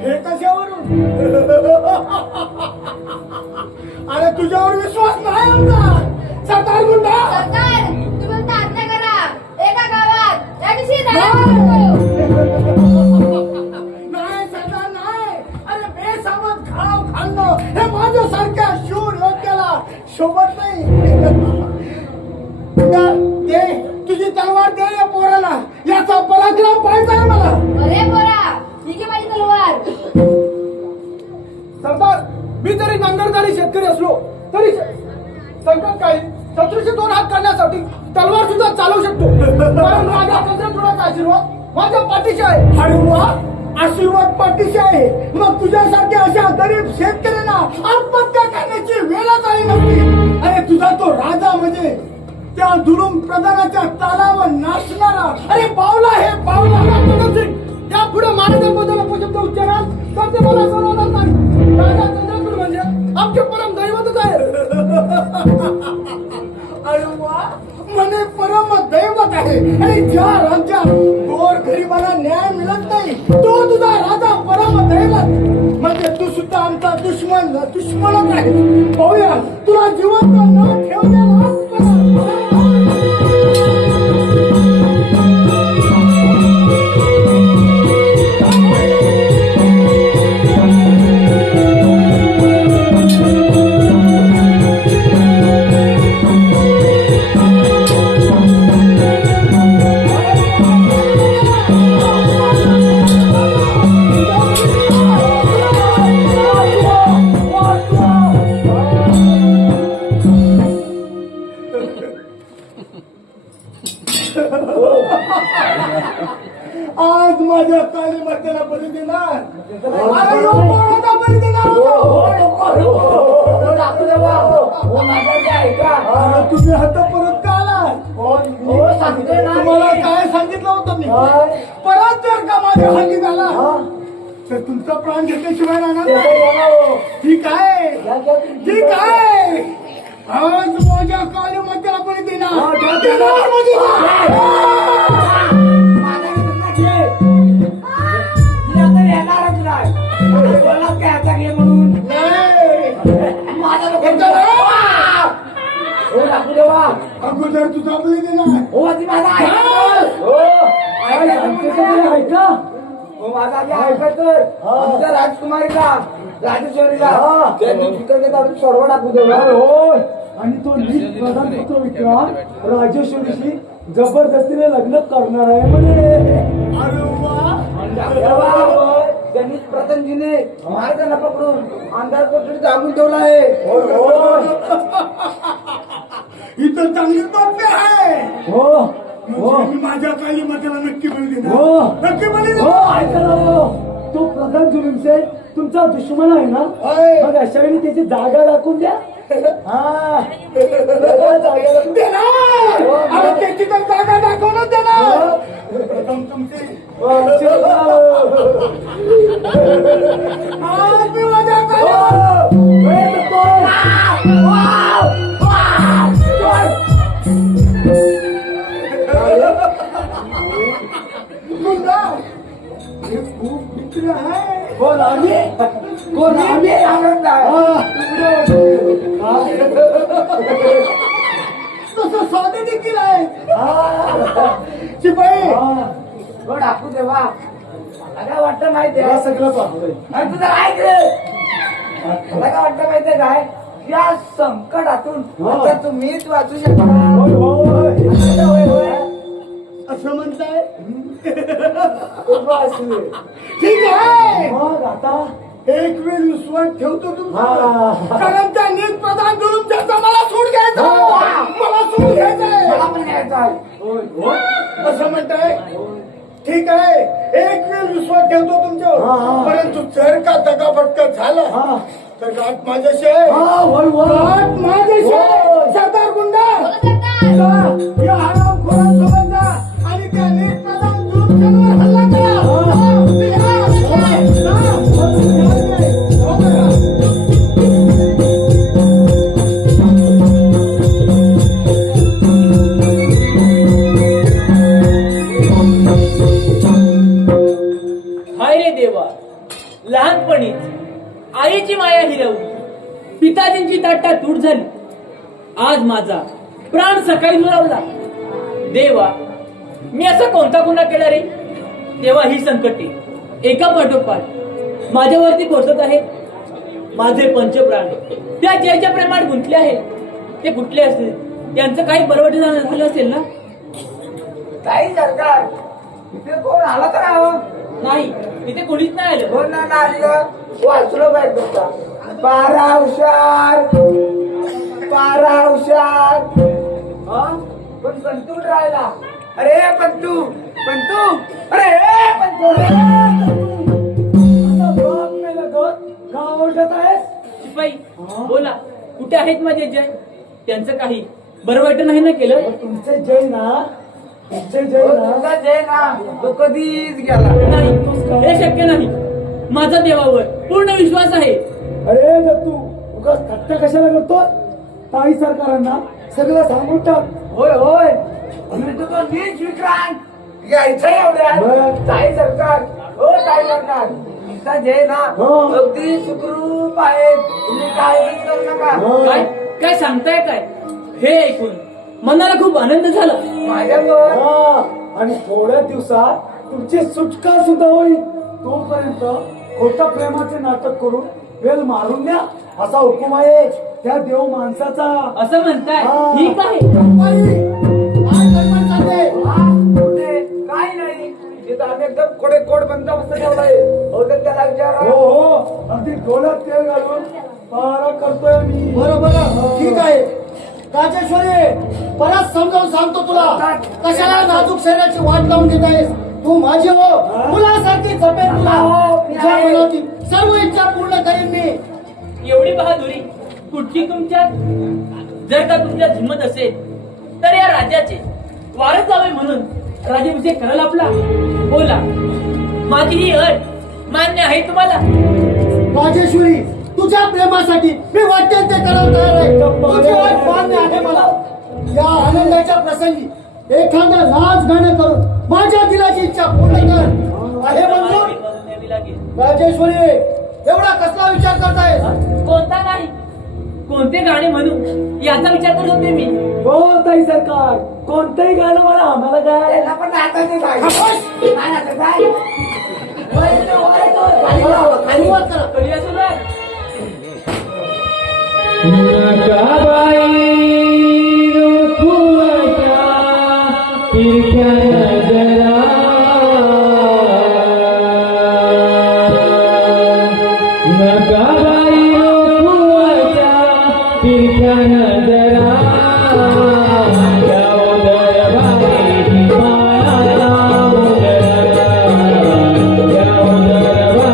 हे कशावरून अरे तुझ्यावर विश्वास नाही आमचा सरदार गुंडा सरकार तुम्ही आत्महत्या करा एका गावात या दिवशी झाला नाही सरदार नाही अरे बेसावध घाव खाणं हे माझ्यासारख्या शूर योग्याला शोभत नाही दे तुझी तलवार दे या पोराला याचा पराक्रम पाहिजे मला अरे पोरा ठीक आहे माझी तलवार सरदार मी जरी नांगरदारी शेतकरी असलो तरी संकटकाळी शत्रूशी दोन हात करण्यासाठी तलवार सुद्धा चालवू शकतो कारण माझ्या चंद्रचूडाचा आशीर्वाद माझ्या पाठीशी आहे. अरे वा आशीर्वाद पाठीशी आहे मग तुझ्यासारख्या अशा गरीब शेतकऱ्यांना आत्महत्या करण्याची वेळच आली नव्हती अरे तुझा तो राजा म्हणजे त्या जुलूम प्रधानाच्या तालावर नाचणारा अरे पावला हे पावला या पुढे महाराजांबद्दल अपशब्द उच्चाराल तर ते मला सोडवणार नाही. राजा चंद्रचूड म्हणजे आमचे परम दैवतच आहे. अरे वा म्हणे परम दैवत आहे आणि ज्या राज्यात गोर गरिबाला न्याय मिळत नाही तो तुझा राजा परम दैवत म्हणजे तू सुद्धा आमचा दुश्मनच आहे पाहूया तुला जिवंत न ठेवलेला आज माझ्या काली मातेला बळी देणार अरे यो पोराचा बळी देणार अरे तुम्ही हात परत का आलात तुम्हाला काय सांगितलं होतं मी परत जर का माझ्या हाती झाला तर तुमचा प्राण घेतल्याशिवाय राहणार नाही. ठीक आहे ठीक आहे आज माझ्या काली मातेला बळी देणार म्हणजे अगोदर तुझा बळी देणार राजकुमारीला राजेश्वरीला त्यांनी फिकर काढून सोडवा टाकू देवा आणि तो नीट प्रधान पुत्र विक्रांत राजेश्वरीशी जबरदस्तीने लग्न करणार आहे म्हणे. अरे वा त्यांनी प्रथमजीने महाराजांना पकडून अंधार कोठडी जागून ठेवला आहे. इथं चांगली बातमी आहे हो मी माझ्या काली मातेला नक्की बळी हो. देणार नक्की बळी हो देणार ऐका ना हो. तो प्रधान जुलूम से तुमचा दुश्मन आहे ना, होय. मग अशा वेळी त्याची जागा दाखवून द्या. हा जागा दाखवून द्या. अरे त्याची तर जागा दाखवूनच दे ना. प्रथम तुमची आज मी मजा खूप मित्र आहे. कोण आम्ही? कोण आम्ही? आनंद तसं स्वादी देखील आहे. शिपाई हा. डाकू देवा काय वाटतं माहितीये तुला सगळं सांगतोय. आणि तुझं काय मला काय वाटतं माहितीये काय, या संकटातून आता तुम्हीच वाचू शकता. होय, होय. होय, होय. असं म्हणताय? ठीक आहे. मग आता एक वेळ विश्वास ठेवतो तुमचा, हा. कारण त्या नीट प्रधान करून त्याचा मला सूट घ्यायचा, मला सूट घ्यायचंय, मला पण घ्यायचा होय, होय. असं म्हणताय. ठीक आहे, एक वेळ विश्वास ठेवतो तुमच्यावर, हा. परंतु जर का दगाफटका झाला हा. तर गाठ माझ्याशी आहे. हा, होय, होय. गाठ माझ्याशी आहे. होय. सरदार गुंडा बोला सरदार. या हरामखोरांसोबत जा आणि त्या नीट प्रधान जुलूमच्यावर हल्ला करा. हाय रे देवा, लहानपणीच आईची माया हिरवली, पिताजींची ताटातूट झाली. आज माझा प्राण सकाळी दुरावला. देवा, मी असा कोणता गुन्हा केला रे? देवा, ही संकटे एका पाठोपाठ माझ्यावरती कोसत आहेत. माझे पंचप्राण त्या जयच्या प्रेमात गुंतले आहेत. ते कुठले असतील, त्यांचं काही परवड झालं असेल ना? काही सरकार इथे कोण आला तर हवं. नाही, इथे कोणीच नाही आलं. कोण नाही आलं, वाचलो पाहिजे तुमचा. 12 हुशार, 12 हुशार. हा? पण पंतू कुठे राहिला? अरे पंतू, पंतू, अरे पंतू, बाप मेला गं. का ओरडत आहेस? शिपाई, बोला, कुठे आहेत माझे जय? त्यांचं काही बरं वाईट नाही ना केलं? तुमचे जय ना, तुमचे जय ना. तुमचा जय ना तो कधीच गेला. नाही, हे शक्य नाही. माझा देवावर पूर्ण विश्वास आहे. अरे दत्तू, उगाच थट्टा कशाला करतो? ताई सरकारांना सगळं सांगून टाक. होय होय, परंतु तो नीच विक्रांत यायचं एवढ्या बरं. ताई सरकार, हो ताई सरकार, तुमचा जय ना हो. अगदी सुखरूप आहे. तुम्ही काळजी करू नका. हो. काय काय सांगताय काय? हे ऐकून मनाला खूप आनंद झाला. माझ्यावर हा, आणि थोड्या दिवसात तुमची सुटका सुद्धा होईल. तोपर्यंत खोटा प्रेमाचे नाटक करून वेल मारून द्या असा हुकूम आहे त्या देव माणसाचा. असं म्हणताय? हा. ठीक आहे. काय नाही, तिथं आम्ही एकदम कोड बंदोबस्त ठेवलाय. हो तर त्याला विचारा. हो हो, अगदी डोळ्यात तेल घालून पारा करतोय मी. बरोबर, ठीक आहे. राजेश्वरी, परत समजावून सांगतो तुला, कशाला नाजूक शरीराची वाट लावून घेत आहेस? तू माझी हो, मुलासारखी जपेन तुला. तुझ्या मनातील सर्व इच्छा पूर्ण करीन मी. एवढी बहादुरी कुठली तुमच्यात? जर का तुमच्यात हिंमत असेल तर या राजाचे वारस जावे म्हणून राज्याभिषेक करायला आपला. बोला, माझी ही अट मान्य आहे तुम्हाला? राजेश्वरी, तुझ्या प्रेमासाठी मी वाटेल ते करायला तयार आहे. तुझी अट मान्य आहे मला. या आनंदाच्या प्रसंगी एखादा नाच गाणं करून माझ्या दिलाची इच्छा पूर्ण कर. आहे मंजूर? करून द्यावी लागेल. राजेश्वरी, एवढा कसला विचार करतायस? कोणता नाही, कोणते गाणे म्हणू याचा विचार करत होते मी. हो ताई सरकार, कोणतंही गाणं मला, आम्हाला काय. त्याला पण नाचायचं काय? काय नाचायचं काय? खाली वर करा. करूया सुरुवात. नकाबाई रुखवता तिरक्या नजरा, नकाबाई रुखवता तिरक्या नजरा, जाओ दरबारी माया उदरा, जाओ दरबारी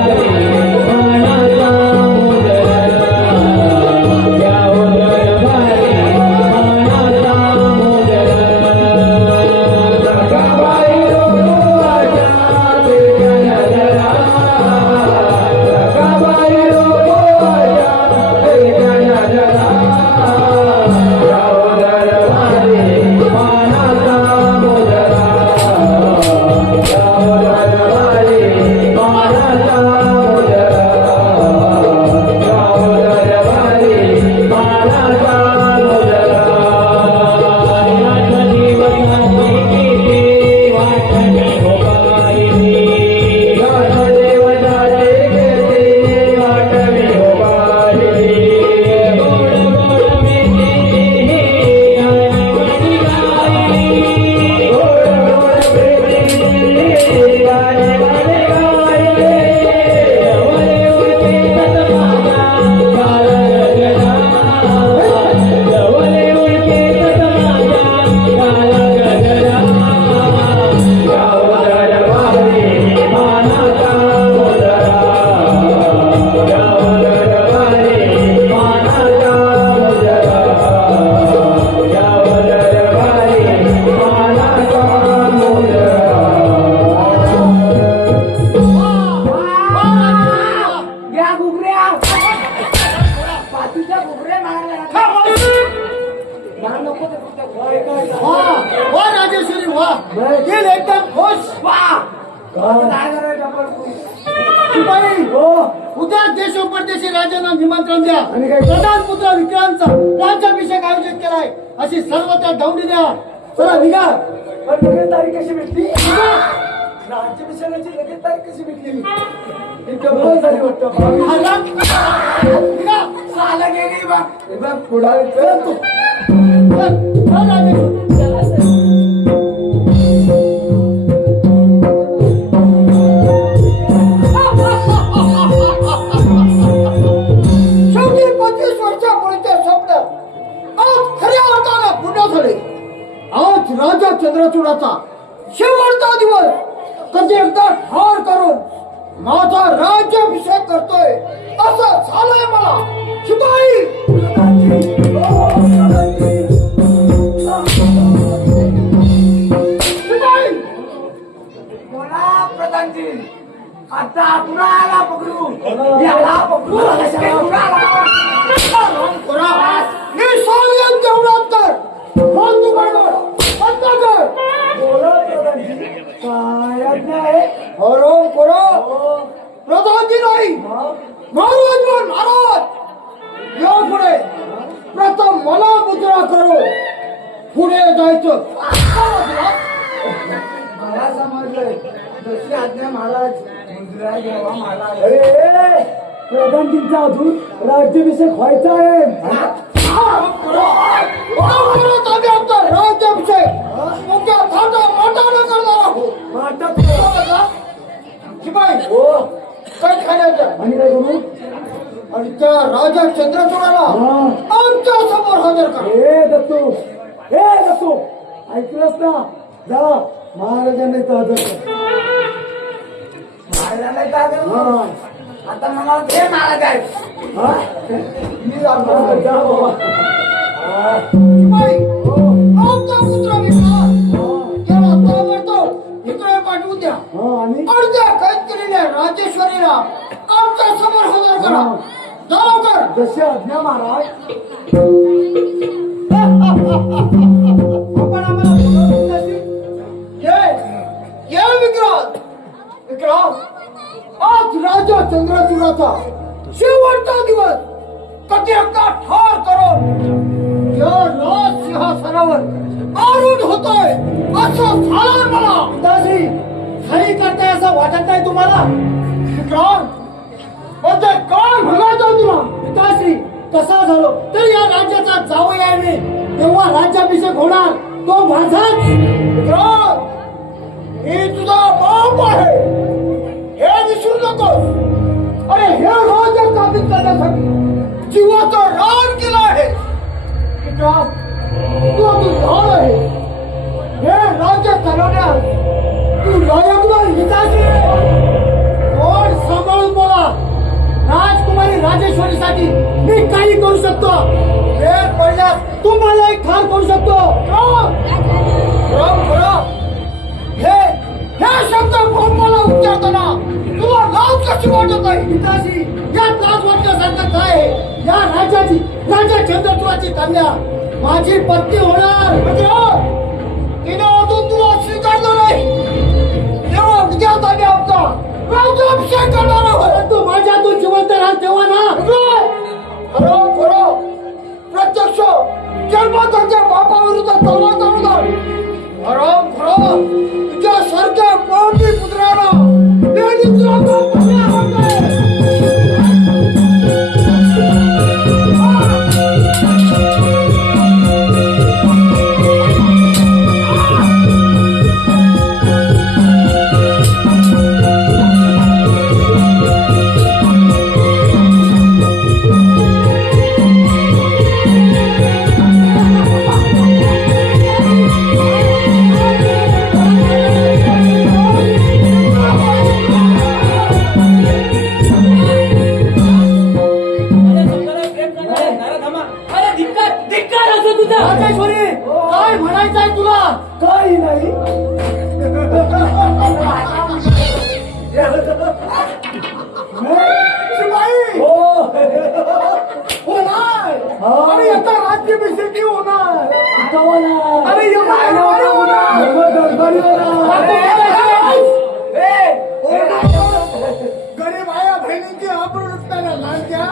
वा राजेश्वरी वा दिल एकदम खुश वा काय करायचं आपण? शिपाई उद्या देश व परदेशी राजांना निमंत्रण द्या आणि काय? प्रधान पुत्र विक्रांतचा राज्याभिषेक आयोजित केलाय अशी सर्व त्या दौडी द्या. चला निघा. पण लगेच तारीख कशी भेटली? राज्याभिषेकाची लगेच तारीख कशी भेटली? ही गंमत झाली वाटतं. निघा. साला गेली बा. हे बघ, पुढारी चल तू. चल राजेश्वरी. शेवटी 25 वर्षापूर्वीचे स्वप्न आज खऱ्या अर्थानं पूर्ण झाले. आज राजा चंद्रचूडाचा शेवटचा दिवस कधी एकदा ठार करून माझा राज्याभिषेक करतोय असं झालंय मला. शिपाई शिपाई बोला प्रधानजी. आता कुणाला पकडू? याला पकडू? कुणाला? निसर्ग तेवढाच कर. फोन तू काढ. बंद कर. बोला प्रधानजी. काय आज्ञा आहे? हरो करो. प्रधानजी नाही महाराज बोल महाराज. या पुढे प्रथम मला मुद्रा करो पुढे जायचं. मला समजलंय. जशी आज्ञा महाराज. मुद्रा घ्यावा महाराज. अरे प्रधानजींचा अजून राज्याभिषेक व्हायचा आहे. राज्याभिषेक तुमच्या थाटा माटानं करणार आहोत. शिपाई काय खाण्याचं आणि काय करू? आणि त्या राजा चंद्रचूडाला आमच्या समोर हजर करा. हे दत्तू ऐकलंस ना? जा महाराजांनी ताजं कर. महाराजांना काय करू? आता मला हे महाराज आहे. हा? मी जातो. जा बाबा. शिपाई आमचा पुत्र विक्रांत याला ताबडतोब इकडे पाठवून द्या. हा, आणि अर्ध्या कैद केलेल्या राजेश्वरीला आमच्या समोर हजर करा. जा लवकर. जशी आज्ञा महाराज. आपण आम्हाला बोलवलं नसेल. ये विक्रांत. आज राजा चंद्रचूडाचा शेवटचा दिवस कधी एकदा ठार करून या राज सिंहासनावर आरूढ होतोय असं झालं मला. पिताजी काही करताय असं वाटत नाही तुम्हाला? विक्रांत म्हणजे काय म्हणायचं तुला? पिताश्री कसा झालो तर या राज्याचा जावई आहे मी. तेव्हा राज्याभिषेक होणार तो माझाच. विक्रांत मी तुझा बाप आहे हे विसरू नकोस. अरे हे राज्य स्थापित करण्यासाठी जीवाचं रान केलं आहे. विक्रांत तू अजून लहान आहे. हे राज्य चालवण्यास तू लायक नाही. पिताश्री कोण सांभाळून बोला. राजकुमारी राजेश्वरीसाठी मी काही करू शकतो. वेळ पडल्यास तुम्हाला एक ठार करू शकतो. हे शब्द ब्रह्माला उच्चारताना तुला लाज कशी वाटत नाही? पिताश्री यात लाज वाटण्यासारखं काय आहे? या राज्याची राजा चंद्रचूडाची कन्या माझी पत्नी होणार. तिने अजून तुला स्वीकारलं नाही. तेव्हा विद्यात आम्ही आमचा राज्याभिषेक करणार आहोत. परंतु माझ्या तू जिवंत राहा तेव्हा ना. खरं प्रत्यक्ष जन्माच्या बापाविरुद्ध तलवार चालवणार. खरं तुझ्यासारख्या पावटी पुत्राला राजेश्वरी काय म्हणायचंय तुला? काही नाही. होणार. आणि आता राज्याभिषेक होणार. अरे गरीब आया बहिणींची आबरू लुटणाऱ्या लांडग्या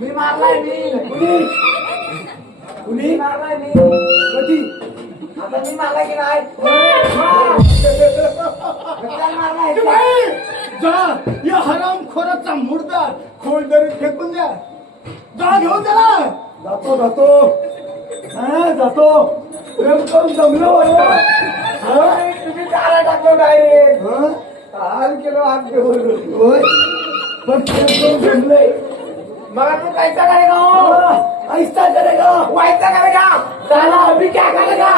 मी मारलाय कुणी मारलाय मी कधी आता मी मारला की नाही मारलाय जा या हरामखोराचा मुर्दा खोलदरीत फेकून द्या जा घेऊन त्याला जातो प्रेम करून जमलो तुम्ही चारा टाकलो डायरेक्ट हाल केलो हात घेऊन पण प्रेम करून जमले मगर तू कैसा करेगा ऐसा करेगा वाईचा करेगा साला अभी क्या करेगा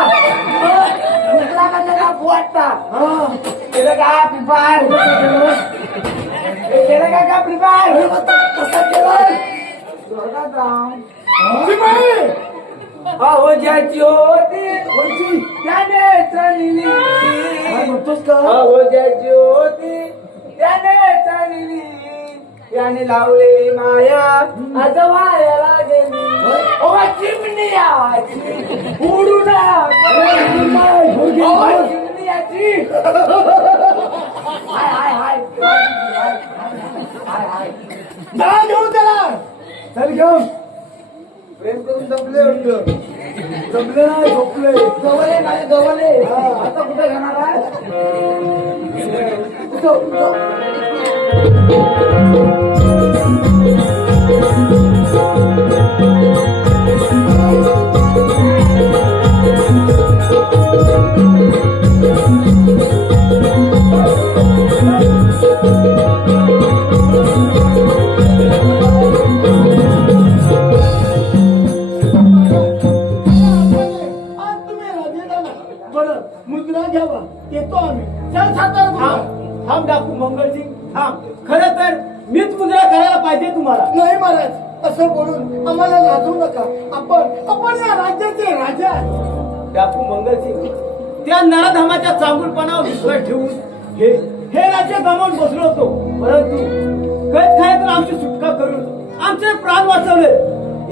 निकला का जगह बुआता केलेगा प्रिपार केलेगा का प्रिपार कसं केलं स्वर्गात राम हो जायची होती त्याने चालली हो जायची होती त्याने चालली त्याने लावले माया आज वायाला गेली ओ चिमणीयाची उडून चिमणीयाची हाय हाय हाय हाय हाय जा घेऊन त्याला चल घेऊन प्रेम करून जमले वाटतं जमले नाही झोपले गवले नाही गवले आता कुठे घेणार आहे मुद्रा घ्यावा येतो आम्ही चल सातारा थांब डाकू मंगलसिंग थांब. खरं तर मीच मुद्रा करायला पाहिजे तुम्हाला. नाही महाराज असं बोलून आम्हाला लाजवू नका. आपण या राज्याचे राजा आहे. डाकू मंगलसिंग त्या नराधामाच्या चांगुलपणावर विश्वास ठेवून हे राज्य गमावून बसलो होतो. परंतु कैद खाण्यातून आमची सुटका करून आमचे प्राण वाचवले.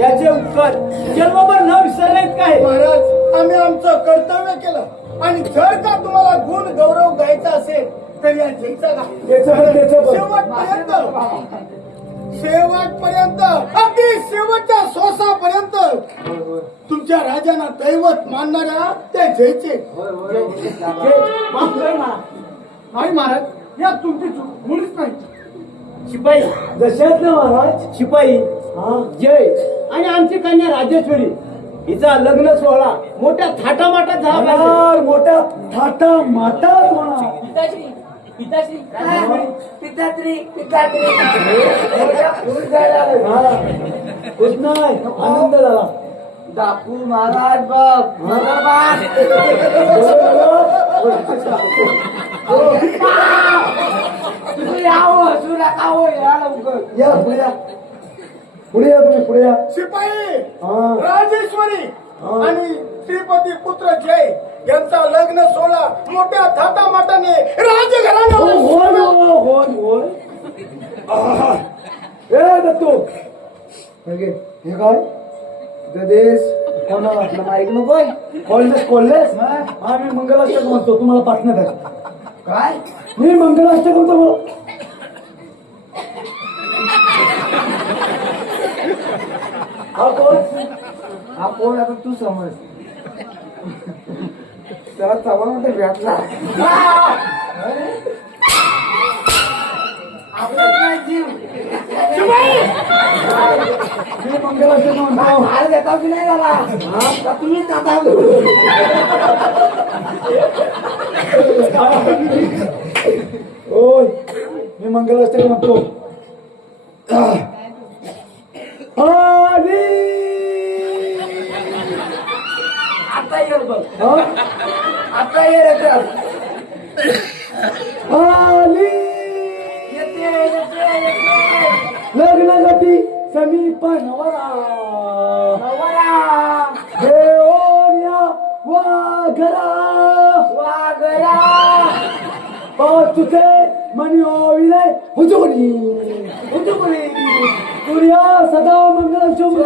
याचे उपकार जन्मभर न विसरलेत काय. महाराज आम्ही आमचं कर्तव्य केलं आणि जर का तुम्हाला गुण गौरव गायचा असेल तर या जयचा गा. शेवटपर्यंत अगदी शेवटच्या श्वासापर्यंत तुमच्या राजांना दैवत मानणाऱ्या त्या जयचे. नाही महाराज या तुमची चूक मुळीच नाही. शिपाई दशात ना महाराज. शिपाई जय आणि आमची कन्या राजेश्वरी हिचा लग्न सोहळा मोठ्या थाटामाटात झाला पाहिजे. मोठ्या थाटा माटात म्हणा. पिताश्री पिताश्री पितात्री पितात्री खुश नाही आनंद झाला. डाकू महाराज बघ नगरबाग तुम्ही यावं हसू नका हो या लवकर. या पुढे या. पुढे या तुम्ही पुढे या. शिपाई राजेश्वरी आणि श्रीपती पुत्र जय यांचा लग्न सोहळा मोठ्या थाटामाटाने राजघराण्यात. दत्तू हे काय गदेश कोणाला वाटलं ऐक नको कोल्हेस आम्ही मंगलाष्टक म्हणतो. तुम्हाला पाठण्यात आहे काय मी मंगलाष्टक म्हणतो. हा कोण आता तू समज त्याला चव्हाण भेटला आपला जीव मी मंगलाष्टक म्हणतो. हार घेता की नाही झाला का तुम्ही जाता होय मी मंगलाष्टक म्हणतो. आली आता येईल बघ हा? आता येईल आली लग्नासाठी समीप नवरा देवोनिया वाघरा वागरा पाचुचे मनी ओविले हुजुरी उठुकुरी सूर्या सदा मंगल शुभ